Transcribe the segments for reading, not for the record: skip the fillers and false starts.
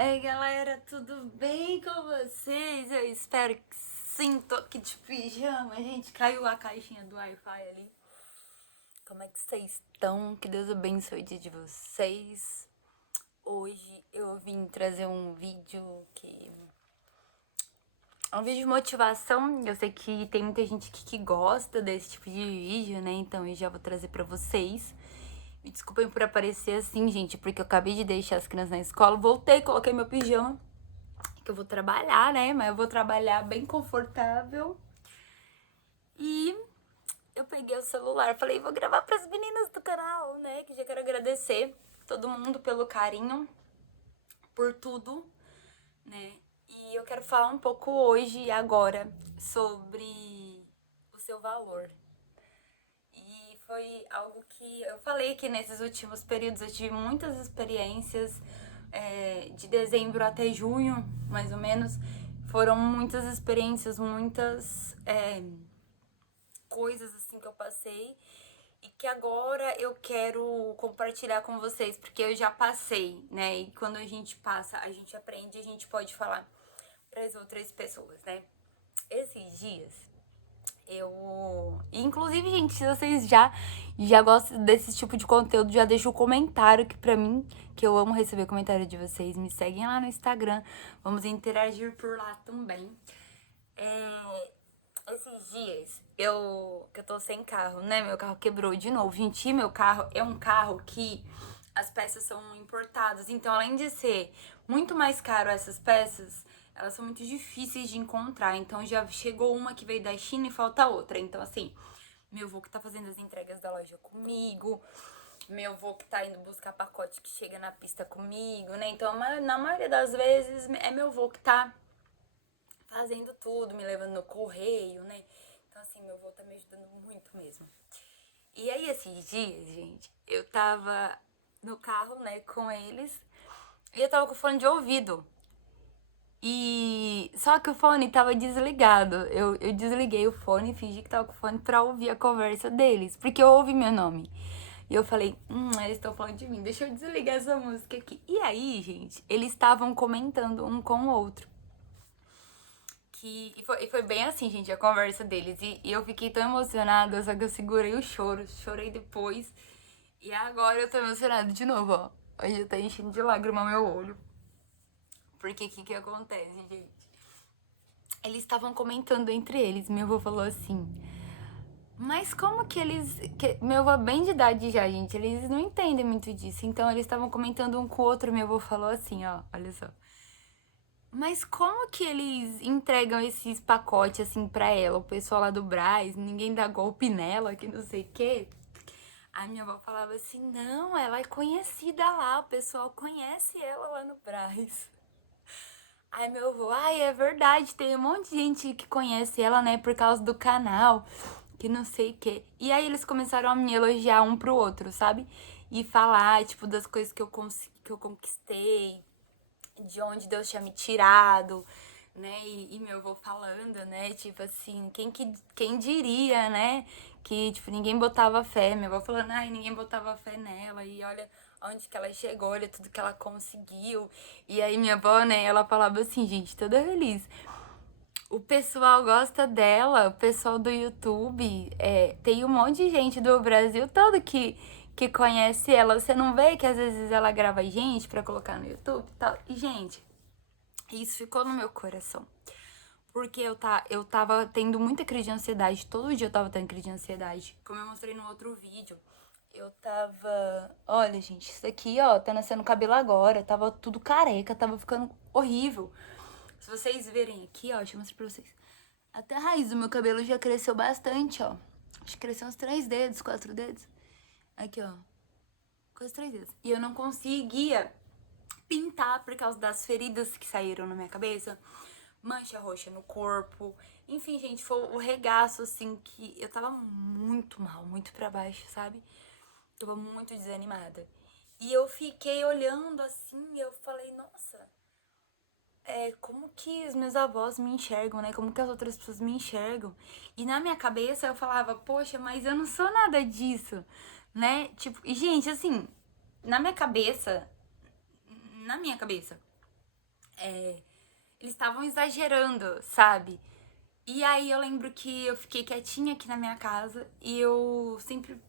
Ei, galera, tudo bem com vocês? Eu espero que sim, tô aqui de pijama. Gente, caiu a caixinha do Wi-Fi ali. Como é que vocês estão? Que Deus abençoe o dia de vocês. Hoje eu vim trazer um vídeo que... um vídeo de motivação. Eu sei que tem muita gente que gosta desse tipo de vídeo, né? Então eu já vou trazer pra vocês. Me desculpem por aparecer assim, gente, porque eu acabei de deixar as crianças na escola. Voltei, coloquei meu pijama, que eu vou trabalhar, né? Mas eu vou trabalhar bem confortável. E eu peguei o celular, falei, vou gravar pras meninas do canal, né? Que já quero agradecer todo mundo pelo carinho, por tudo, né? E eu quero falar um pouco hoje e agora sobre o seu valor. E foi algo que eu falei que nesses últimos períodos eu tive muitas experiências, de dezembro até junho, mais ou menos. Foram muitas experiências, muitas coisas assim que eu passei e que agora eu quero compartilhar com vocês, porque eu já passei, né? E quando a gente passa, a gente aprende, a gente pode falar para as outras pessoas, né? Esses dias eu... Inclusive, gente, se vocês já gostam desse tipo de conteúdo, já deixa um comentário aqui pra mim, que eu amo receber comentário de vocês. Me seguem lá no Instagram, vamos interagir por lá também. Esses dias que eu tô sem carro, né? Meu carro quebrou de novo. Gente, meu carro é um carro que as peças são importadas. Então, além de ser muito mais caro essas peças, elas são muito difíceis de encontrar. Então, já chegou uma que veio da China e falta outra. Então, assim, meu avô que tá fazendo as entregas da loja comigo, meu avô que tá indo buscar pacote que chega na pista comigo, né? Então, na maioria das vezes, é meu avô que tá fazendo tudo, me levando no correio, né? Então, assim, meu avô tá me ajudando muito mesmo. E aí, esses dias, gente, eu tava no carro, né, com eles, e eu tava com fone de ouvido. E só que o fone tava desligado. Eu desliguei o fone e fingi que tava com o fone pra ouvir a conversa deles, porque eu ouvi meu nome. E eu falei, eles estão falando de mim, deixa eu desligar essa música aqui. E aí, gente, eles estavam comentando um com o outro. E foi bem assim, gente, a conversa deles. E eu fiquei tão emocionada, só que eu segurei o choro, chorei depois. E agora eu tô emocionada de novo, ó. Hoje tá enchendo de lágrima meu olho. Porque o que acontece, gente? Eles estavam comentando entre eles. Meu avô falou assim: mas como que eles. Meu avô é bem de idade já, gente. Eles não entendem muito disso. Então eles estavam comentando um com o outro. Meu avô falou assim: ó, olha só. Mas como que eles entregam esses pacotes assim pra ela? O pessoal lá do Brás, ninguém dá golpe nela, que não sei o quê. A minha avó falava assim: não, ela é conhecida lá, o pessoal conhece ela lá no Brás. Aí meu avô, ai, é verdade, tem um monte de gente que conhece ela, né, por causa do canal, que não sei o quê. E aí eles começaram a me elogiar um pro outro, sabe? E falar, tipo, das coisas que eu conquistei, de onde Deus tinha me tirado, né? E meu avô falando, né? Tipo assim, quem diria, né? Que, tipo, ninguém botava fé. Meu avô falando, ai, ninguém botava fé nela. E olha onde que ela chegou, olha tudo que ela conseguiu. E aí minha avó, né, ela falava assim, gente, toda feliz. O pessoal gosta dela, o pessoal do YouTube. Tem um monte de gente do Brasil todo que conhece ela. Você não vê que às vezes ela grava gente pra colocar no YouTube e tal? E, gente, isso ficou no meu coração. Porque eu tava tendo muita crise de ansiedade. Todo dia eu tava tendo crise de ansiedade. Como eu mostrei no outro vídeo. Eu tava... Olha, gente, isso aqui, ó, tá nascendo cabelo agora. Tava tudo careca, tava ficando horrível. Se vocês verem aqui, ó, deixa eu mostrar pra vocês. Até a raiz do meu cabelo já cresceu bastante, ó. Acho que cresceu uns 3 dedos, 4 dedos. Aqui, ó. Quase 3 dedos. E eu não conseguia pintar por causa das feridas que saíram na minha cabeça. Mancha roxa no corpo. Enfim, gente, foi o regaço, assim, que eu tava muito mal, muito pra baixo, sabe? Tava muito desanimada. E eu fiquei olhando assim e eu falei, nossa, como que os meus avós me enxergam, né? Como que as outras pessoas me enxergam. E na minha cabeça eu falava, poxa, mas eu não sou nada disso, né? Tipo, e gente, assim, na minha cabeça, Eles estavam exagerando, sabe? E aí eu lembro que eu fiquei quietinha aqui na minha casa e eu sempre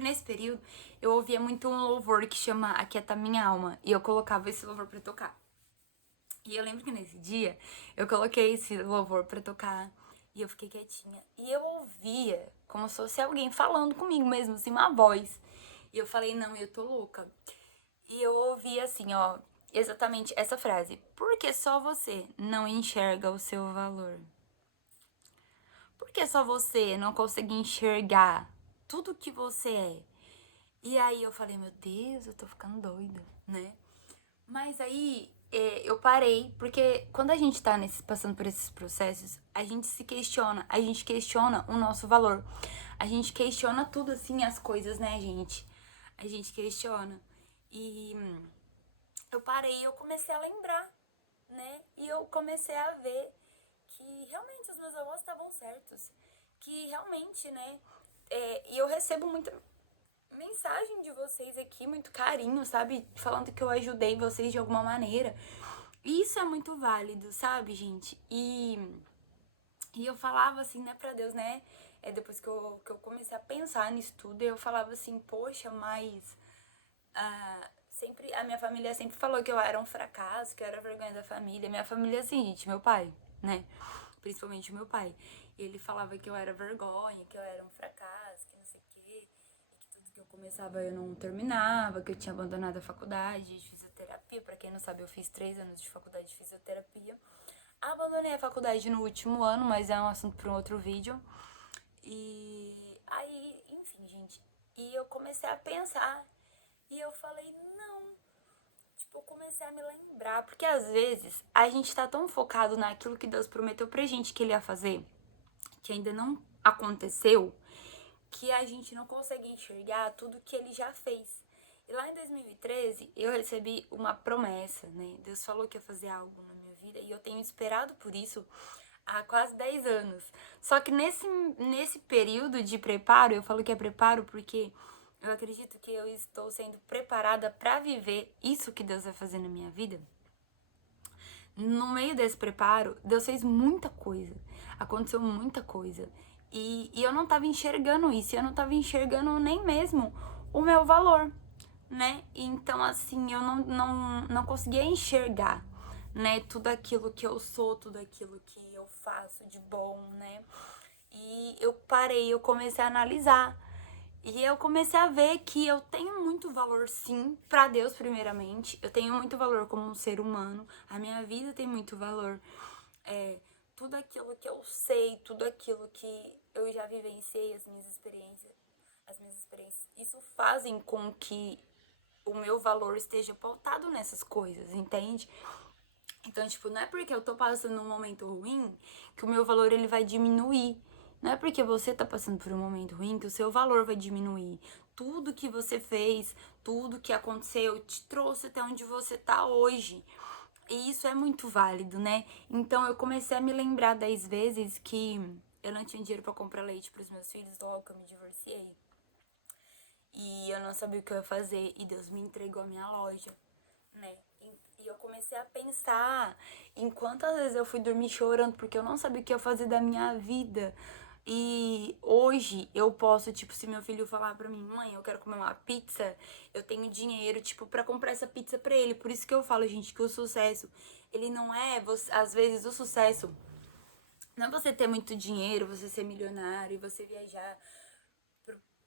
nesse período, eu ouvia muito um louvor que chama Aquieta Minha Alma. E eu colocava esse louvor pra tocar. E eu lembro que nesse dia, eu coloquei esse louvor pra tocar e eu fiquei quietinha. E eu ouvia como se fosse alguém falando comigo mesmo, assim, uma voz. E eu falei, não, eu tô louca. E eu ouvi assim, ó, exatamente essa frase. Por que só você não enxerga o seu valor? Por que só você não consegue enxergar tudo que você é? E aí eu falei, meu Deus, eu tô ficando doida, né? Mas aí eu parei, porque quando a gente tá passando por esses processos, a gente se questiona, a gente questiona o nosso valor. A gente questiona tudo assim, as coisas, né, gente? A gente questiona. E eu parei e eu comecei a lembrar, né? E eu comecei a ver que realmente os meus avós estavam certos. Que realmente, né? E eu recebo muita mensagem de vocês aqui, muito carinho, sabe? Falando que eu ajudei vocês de alguma maneira. E isso é muito válido, sabe, gente? E eu falava assim, né, pra Deus, né? Depois que eu comecei a pensar nisso tudo, eu falava assim, poxa, mas sempre, a minha família sempre falou que eu era um fracasso, que eu era vergonha da família. Minha família, assim, gente, meu pai, né? Principalmente o meu pai. Ele falava que eu era vergonha, que eu era um fracasso, que não sei o quê. E que tudo que eu começava eu não terminava, que eu tinha abandonado a faculdade de fisioterapia. Pra quem não sabe, eu fiz 3 anos de faculdade de fisioterapia. Abandonei a faculdade no último ano, mas é um assunto para um outro vídeo. E aí, enfim, gente. E eu comecei a pensar. E eu falei, não. Tipo, eu comecei a me lembrar. Porque às vezes a gente tá tão focado naquilo que Deus prometeu pra gente que Ele ia fazer, que ainda não aconteceu, que a gente não consegue enxergar tudo que Ele já fez. E lá em 2013, eu recebi uma promessa, né? Deus falou que ia fazer algo na minha vida e eu tenho esperado por isso há quase 10 anos. Só que nesse período de preparo, eu falo que é preparo porque eu acredito que eu estou sendo preparada para viver isso que Deus vai fazer na minha vida. No meio desse preparo, Deus fez muita coisa. Aconteceu muita coisa. E eu não tava enxergando isso. Eu não tava enxergando nem mesmo o meu valor, né? Então, assim, eu não conseguia enxergar, né? Tudo aquilo que eu sou, tudo aquilo que eu faço de bom, né? E eu parei, eu comecei a analisar. E eu comecei a ver que eu tenho muito valor, sim, pra Deus, primeiramente. Eu tenho muito valor como um ser humano. A minha vida tem muito valor. Tudo aquilo que eu sei, tudo aquilo que eu já vivenciei, as minhas experiências, isso fazem com que o meu valor esteja pautado nessas coisas, entende? Então, tipo, não é porque eu tô passando um momento ruim que o meu valor ele vai diminuir. Não é porque você tá passando por um momento ruim que o seu valor vai diminuir. Tudo que você fez, tudo que aconteceu te trouxe até onde você tá hoje. E isso é muito válido, né? Então eu comecei a me lembrar 10 vezes que eu não tinha dinheiro para comprar leite para os meus filhos logo que eu me divorciei. E eu não sabia o que eu ia fazer e Deus me entregou a minha loja, né? E eu comecei a pensar em quantas vezes eu fui dormir chorando porque eu não sabia o que eu ia fazer da minha vida. E hoje eu posso, tipo, se meu filho falar pra mim, mãe, eu quero comer uma pizza, eu tenho dinheiro, tipo, pra comprar essa pizza pra ele. Por isso que eu falo, gente, que o sucesso, ele não é, às vezes, o sucesso não é você ter muito dinheiro, você ser milionário e você viajar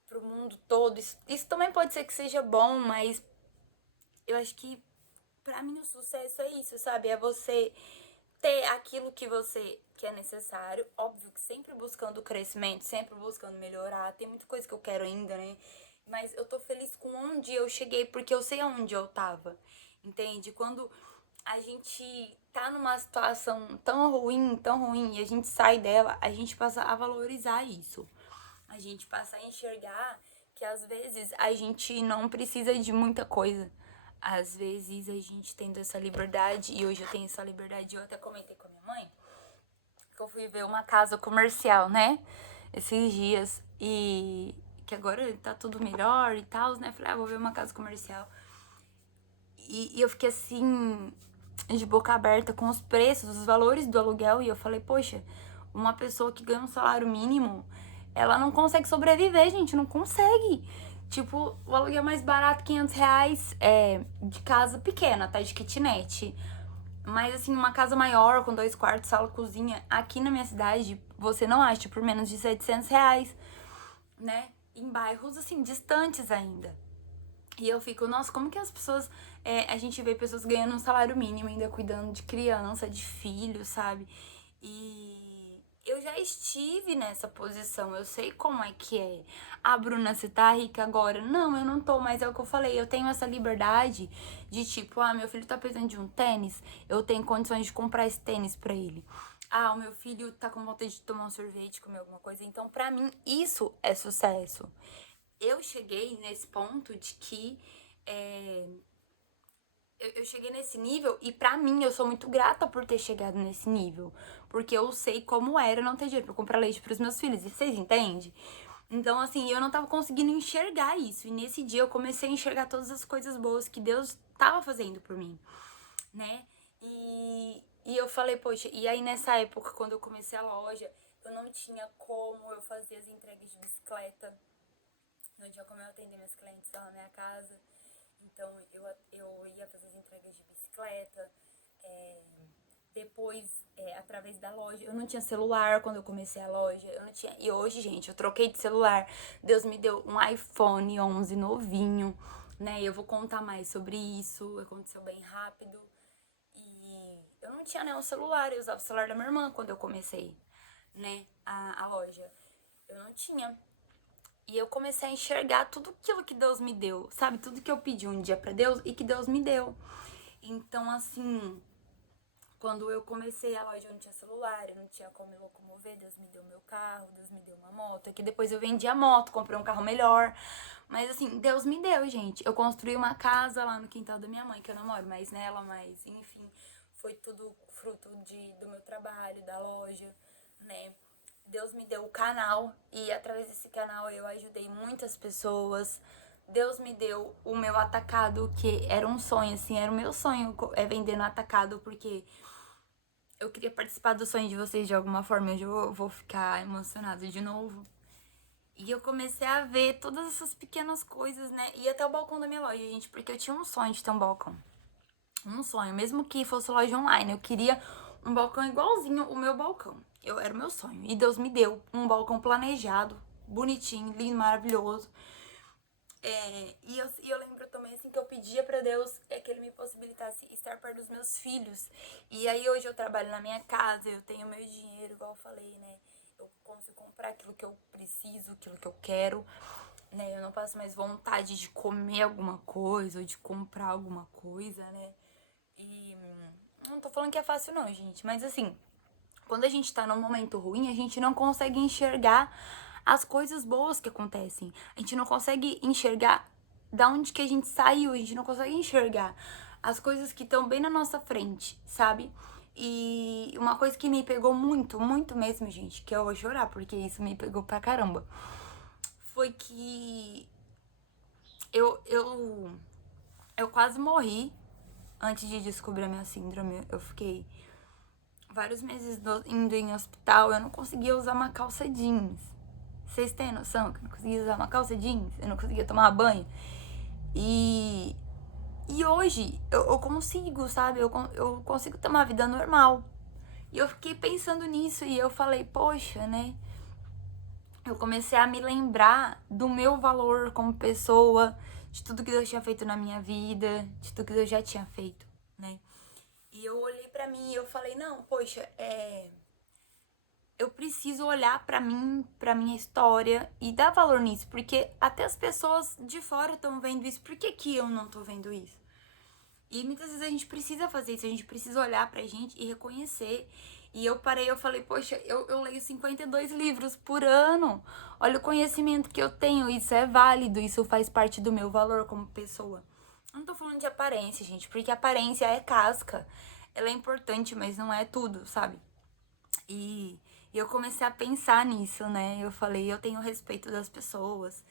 pro mundo todo. Isso também pode ser que seja bom, mas eu acho que pra mim o sucesso é isso, sabe? É você ter aquilo que você que é necessário, óbvio que sempre buscando crescimento, sempre buscando melhorar. Tem muita coisa que eu quero ainda, né? Mas eu tô feliz com onde eu cheguei porque eu sei aonde eu tava. Entende? Quando a gente tá numa situação tão ruim, e a gente sai dela, a gente passa a valorizar isso. A gente passa a enxergar que às vezes a gente não precisa de muita coisa. Às vezes a gente tendo essa liberdade, e hoje eu tenho essa liberdade, eu até comentei com a minha mãe, que eu fui ver uma casa comercial, né? Esses dias, e que agora tá tudo melhor e tal, né? Falei, vou ver uma casa comercial. E eu fiquei assim, de boca aberta com os preços, os valores do aluguel. E eu falei, poxa, uma pessoa que ganha um salário mínimo, ela não consegue sobreviver, gente, não consegue. Tipo, o aluguel mais barato, R$ 500, de casa pequena, tá? De kitnet. Mas, assim, uma casa maior, com 2 quartos, sala, cozinha, aqui na minha cidade, você não acha por menos de R$ 700, né? Em bairros, assim, distantes ainda. E eu fico, nossa, como que as pessoas... a gente vê pessoas ganhando um salário mínimo, ainda cuidando de criança, de filho, sabe? E eu já estive nessa posição, eu sei como é que é. Ah, Bruna, você tá rica agora? Não, eu não tô, mas é o que eu falei, eu tenho essa liberdade de tipo, ah, meu filho tá precisando de um tênis, eu tenho condições de comprar esse tênis pra ele. Ah, o meu filho tá com vontade de tomar um sorvete, comer alguma coisa. Então, pra mim, isso é sucesso. Eu cheguei nesse ponto de que eu cheguei nesse nível e pra mim eu sou muito grata por ter chegado nesse nível. Porque eu sei como era não ter dinheiro pra comprar leite pros meus filhos. E vocês entendem? Então, assim, eu não tava conseguindo enxergar isso. E nesse dia eu comecei a enxergar todas as coisas boas que Deus tava fazendo por mim, né? E eu falei, poxa, e aí nessa época, quando eu comecei a loja, eu não tinha como eu fazer as entregas de bicicleta. Não tinha como eu atender meus clientes lá na minha casa. Então eu ia fazer as entregas de bicicleta. É, depois, através da loja, eu não tinha celular quando eu comecei a loja. Eu não tinha. E hoje, gente, eu troquei de celular. Deus me deu um iPhone 11 novinho, né? Eu vou contar mais sobre isso. Aconteceu bem rápido. E eu não tinha, né, um celular. Eu usava o celular da minha irmã quando eu comecei, né, a loja. Eu não tinha. E eu comecei a enxergar tudo aquilo que Deus me deu, sabe? Tudo que eu pedi um dia pra Deus e que Deus me deu. Então, assim, quando eu comecei a loja, eu não tinha celular, eu não tinha como me locomover. Deus me deu meu carro, Deus me deu uma moto. É que depois eu vendi a moto, comprei um carro melhor. Mas, assim, Deus me deu, gente. Eu construí uma casa lá no quintal da minha mãe, que eu não moro mais nela, mas, enfim, foi tudo fruto do meu trabalho, da loja, né? Deus me deu o canal e através desse canal eu ajudei muitas pessoas. Deus me deu o meu atacado, que era um sonho, assim, era o meu sonho vender no atacado, porque eu queria participar do sonho de vocês de alguma forma. Hoje eu vou ficar emocionada de novo. E eu comecei a ver todas essas pequenas coisas, né? E até o balcão da minha loja, gente, porque eu tinha um sonho de ter um balcão. Um sonho, mesmo que fosse loja online. Eu queria um balcão igualzinho o meu balcão. Era o meu sonho. E Deus me deu um balcão planejado, bonitinho, lindo, maravilhoso. E eu lembro também, assim, que eu pedia pra Deus que Ele me possibilitasse estar perto dos meus filhos. E aí hoje eu trabalho na minha casa, eu tenho meu dinheiro, igual eu falei, né? Eu consigo comprar aquilo que eu preciso, aquilo que eu quero, né? Eu não passo mais vontade de comer alguma coisa ou de comprar alguma coisa, né? E não tô falando que é fácil não, gente, mas assim, quando a gente tá num momento ruim, a gente não consegue enxergar as coisas boas que acontecem. A gente não consegue enxergar da onde que a gente saiu, a gente não consegue enxergar as coisas que estão bem na nossa frente, sabe? E uma coisa que me pegou muito, muito mesmo, gente, que eu vou chorar porque isso me pegou pra caramba, foi que eu, eu, eu quase morri antes de descobrir a minha síndrome. Eu fiquei vários meses indo em hospital, eu não conseguia usar uma calça jeans. Vocês têm noção que eu não conseguia usar uma calça jeans? Eu não conseguia tomar banho? E, e hoje eu consigo, sabe? Eu consigo ter uma vida normal. E eu fiquei pensando nisso e eu falei, poxa, né? Eu comecei a me lembrar do meu valor como pessoa, de tudo que Deus tinha feito na minha vida, de tudo que Deus já tinha feito, né? E eu olhei pra mim e eu falei, não, poxa, eu preciso olhar pra mim, pra minha história e dar valor nisso, porque até as pessoas de fora estão vendo isso, por que que eu não tô vendo isso? E muitas vezes a gente precisa fazer isso, a gente precisa olhar pra gente e reconhecer. E eu parei, eu falei, poxa, eu leio 52 livros por ano. Olha o conhecimento que eu tenho, isso é válido, isso faz parte do meu valor como pessoa. Eu não tô falando de aparência, gente, porque aparência é casca. Ela é importante, mas não é tudo, sabe? E eu comecei a pensar nisso, né? Eu falei, eu tenho respeito das pessoas,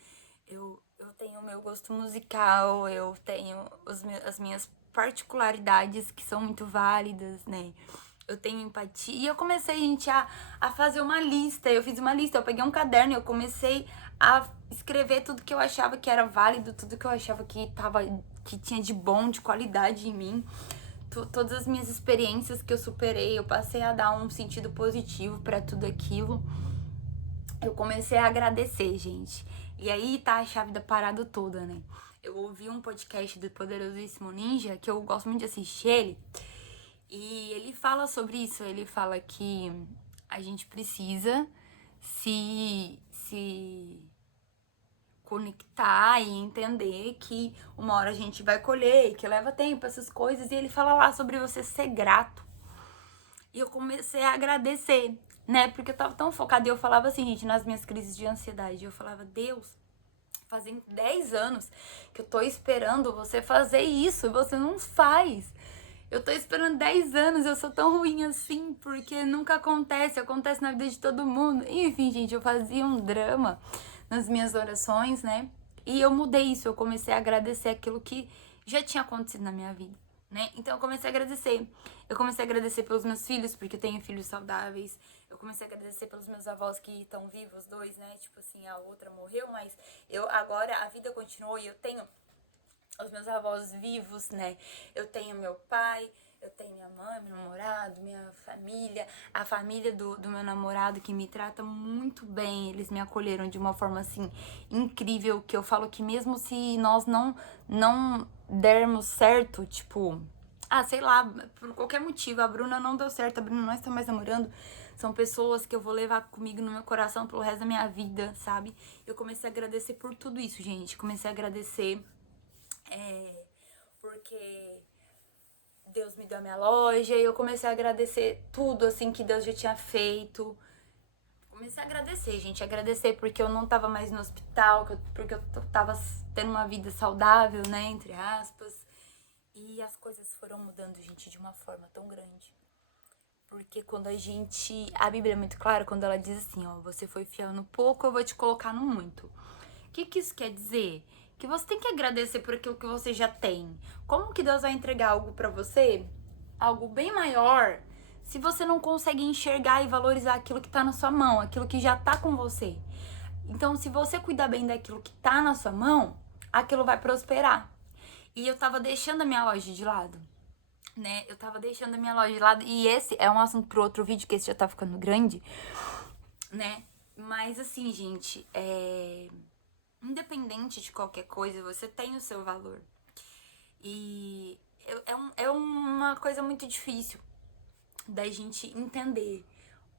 eu tenho o meu gosto musical, eu tenho as minhas particularidades que são muito válidas, né? Eu tenho empatia. E eu comecei, gente, a fazer uma lista. Eu fiz uma lista, eu peguei um caderno e eu comecei a escrever tudo que eu achava que era válido, tudo que eu achava que tinha de bom, de qualidade em mim. Todas as minhas experiências que eu superei, eu passei a dar um sentido positivo pra tudo aquilo. Eu comecei a agradecer, gente. E aí tá a chave da parada toda, né? Eu ouvi um podcast do Poderosíssimo Ninja, que eu gosto muito de assistir ele, e ele fala sobre isso. Ele fala que a gente precisa se conectar e entender que uma hora a gente vai colher e que leva tempo, essas coisas. E ele fala lá sobre você ser grato. E eu comecei a agradecer, né? Porque eu tava tão focada e eu falava assim, gente, nas minhas crises de ansiedade. Eu falava, Deus, fazem 10 anos que eu tô esperando você fazer isso e você não faz. Eu tô esperando 10 anos, eu sou tão ruim assim, porque nunca acontece na vida de todo mundo. Enfim, gente, eu fazia um drama nas minhas orações, né? E eu mudei isso, eu comecei a agradecer aquilo que já tinha acontecido na minha vida, né? Então eu comecei a agradecer. Eu comecei a agradecer pelos meus filhos, porque eu tenho filhos saudáveis. Eu comecei a agradecer pelos meus avós que estão vivos, dois, né? Tipo assim, a outra morreu, mas agora a vida continuou e eu tenho os meus avós vivos, né? Eu tenho meu pai, eu tenho minha mãe, meu namorado, minha família, a família do meu namorado que me trata muito bem. Eles me acolheram de uma forma, assim, incrível, que eu falo que mesmo se nós não dermos certo, tipo, sei lá, por qualquer motivo, a Bruna não deu certo, a Bruna não está mais namorando, são pessoas que eu vou levar comigo no meu coração pelo resto da minha vida, sabe? Eu comecei a agradecer por tudo isso, gente. Comecei a agradecer porque Deus me deu a minha loja e eu comecei a agradecer tudo, assim, que Deus já tinha feito. Comecei a agradecer, gente, agradecer porque eu não tava mais no hospital, porque eu tava tendo uma vida saudável, né, entre aspas. E as coisas foram mudando, gente, de uma forma tão grande. Porque quando a Bíblia é muito clara quando ela diz assim, ó, você foi fiel no pouco, eu vou te colocar no muito. O que isso quer dizer? Que você tem que agradecer por aquilo que você já tem. Como que Deus vai entregar algo pra você? Algo bem maior, se você não consegue enxergar e valorizar aquilo que tá na sua mão, aquilo que já tá com você. Então, se você cuidar bem daquilo que tá na sua mão, aquilo vai prosperar. E eu tava deixando a minha loja de lado, né? Eu tava deixando a minha loja de lado. E esse é um assunto pro outro vídeo, que esse já tá ficando grande, né? Mas assim, gente, independente de qualquer coisa, você tem o seu valor. E é uma coisa muito difícil da gente entender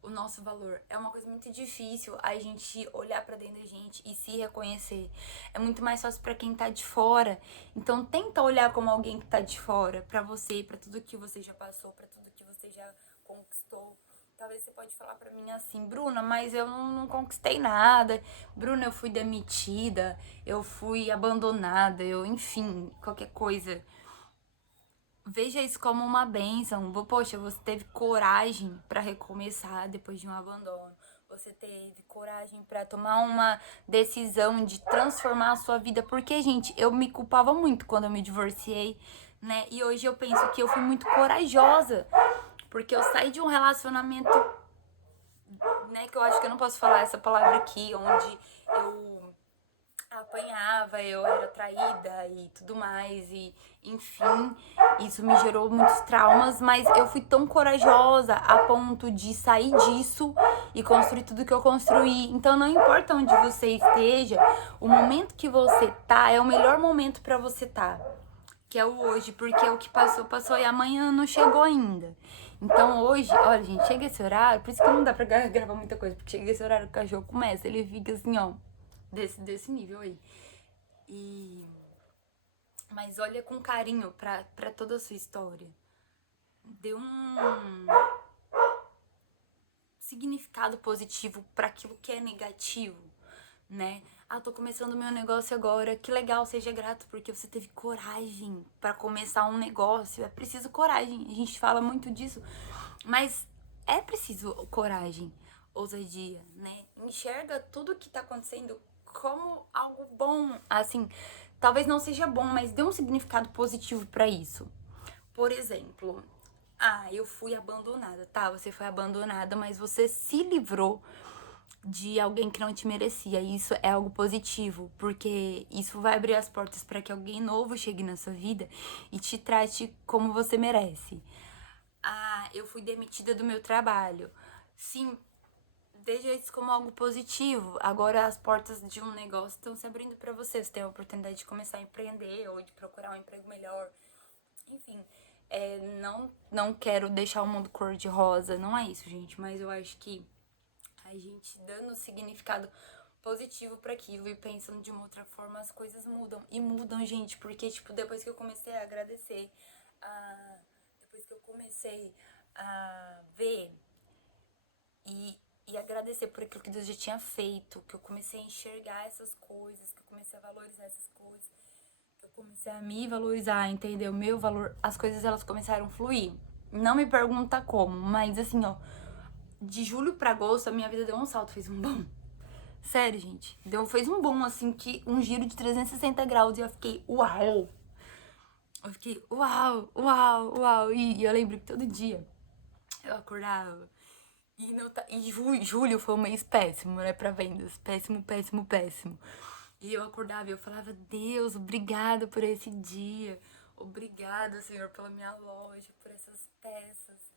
o nosso valor. É uma coisa muito difícil a gente olhar pra dentro da gente e se reconhecer. É muito mais fácil pra quem tá de fora. Então tenta olhar como alguém que tá de fora, pra você, pra tudo que você já passou, pra tudo que você já conquistou. Talvez você pode falar pra mim assim, Bruna, mas eu não conquistei nada. Bruna, eu fui demitida, eu fui abandonada, enfim, qualquer coisa. Veja isso como uma bênção. Poxa, você teve coragem pra recomeçar depois de um abandono. Você teve coragem pra tomar uma decisão de transformar a sua vida. Porque, gente, eu me culpava muito quando eu me divorciei, né? E hoje eu penso que eu fui muito corajosa. Porque eu saí de um relacionamento, né? Que eu acho que eu não posso falar essa palavra aqui, onde eu apanhava, eu era traída e tudo mais, e enfim, isso me gerou muitos traumas, mas eu fui tão corajosa a ponto de sair disso e construir tudo que eu construí. Então não importa onde você esteja, o momento que você tá é o melhor momento pra você tá, que é o hoje, porque o que passou e amanhã não chegou ainda. Então hoje, olha, gente, chega esse horário, por isso que não dá pra gravar muita coisa, porque chega esse horário que o cachorro começa, ele fica assim, ó, desse nível aí. Mas olha com carinho pra toda a sua história. Dê um significado positivo pra aquilo que é negativo, né? Tô começando o meu negócio agora. Que legal, seja grato porque você teve coragem pra começar um negócio. É preciso coragem. A gente fala muito disso, mas é preciso coragem, ousadia, né? Enxerga tudo que tá acontecendo como algo bom, assim, talvez não seja bom, mas dê um significado positivo pra isso. Por exemplo, eu fui abandonada, tá? Você foi abandonada, mas você se livrou de alguém que não te merecia. E isso é algo positivo, porque isso vai abrir as portas para que alguém novo chegue na sua vida e te trate como você merece. Eu fui demitida do meu trabalho. Sim, veja isso como algo positivo. Agora as portas de um negócio estão se abrindo para você. Você tem a oportunidade de começar a empreender ou de procurar um emprego melhor. Enfim, não quero deixar o mundo cor-de-rosa, não é isso, gente. Mas eu acho que a gente dando significado positivo para aquilo e pensando de uma outra forma, as coisas mudam. E mudam, gente, porque, tipo, depois que eu comecei a agradecer, depois que eu comecei a ver e agradecer por aquilo que Deus já tinha feito, que eu comecei a enxergar essas coisas, que eu comecei a valorizar essas coisas, que eu comecei a me valorizar, entender o meu valor, as coisas elas começaram a fluir. Não me pergunta como, mas assim, ó, de julho pra agosto a minha vida deu um salto, fez um boom. Sério, gente. Fez um boom, assim, que um giro de 360 graus e eu fiquei, uau! Eu fiquei, uau, uau, uau. E eu lembro que todo dia eu acordava. E, não tá, e julho foi um mês péssimo, né, pra vendas. Péssimo, péssimo, péssimo. E eu acordava e eu falava, Deus, obrigada por esse dia. Obrigada, Senhor, pela minha loja, por essas peças.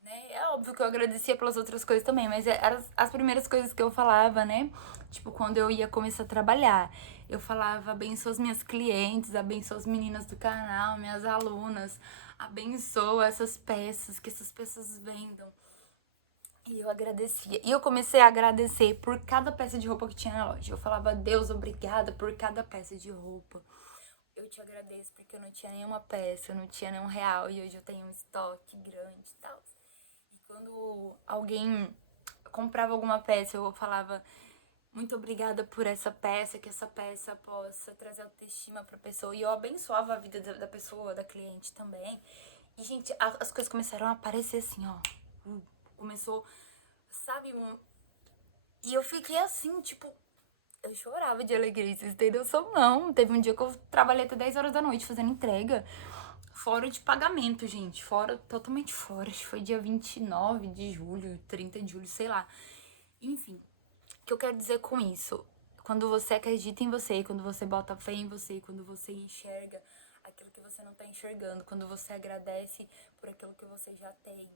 Né? É óbvio que eu agradecia pelas outras coisas também, mas eram as primeiras coisas que eu falava, né? Tipo, quando eu ia começar a trabalhar, eu falava, abençoa as minhas clientes, abençoa as meninas do canal, minhas alunas, abençoa essas peças, que essas peças vendam. E eu agradecia. E eu comecei a agradecer por cada peça de roupa que tinha na loja. Eu falava, Deus, obrigada por cada peça de roupa. Eu te agradeço porque eu não tinha nenhuma peça, eu não tinha nenhum real e hoje eu tenho um estoque grande e tal. E quando alguém comprava alguma peça, eu falava, muito obrigada por essa peça, que essa peça possa trazer autoestima pra pessoa. E eu abençoava a vida da pessoa, da cliente também. E, gente, as coisas começaram a aparecer assim, ó. Começou, sabe? E eu fiquei assim, tipo, eu chorava de alegria, vocês têm noção não. Teve um dia que eu trabalhei até 10 horas da noite fazendo entrega. Fora de pagamento, gente. Fora, totalmente fora. Acho que foi dia 29 de julho, 30 de julho, sei lá. Enfim, o que eu quero dizer com isso? Quando você acredita em você, quando você bota fé em você, quando você enxerga aquilo que você não tá enxergando, quando você agradece por aquilo que você já tem,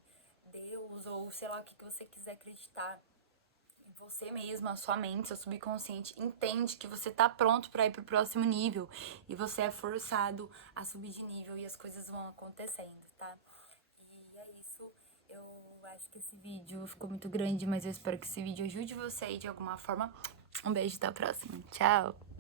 Deus ou sei lá o que você quiser acreditar, você mesma, a sua mente, seu subconsciente entende que você tá pronto para ir pro próximo nível e você é forçado a subir de nível e as coisas vão acontecendo, tá? E é isso. Eu acho que esse vídeo ficou muito grande, mas eu espero que esse vídeo ajude você aí de alguma forma. Um beijo, até a próxima. Tchau!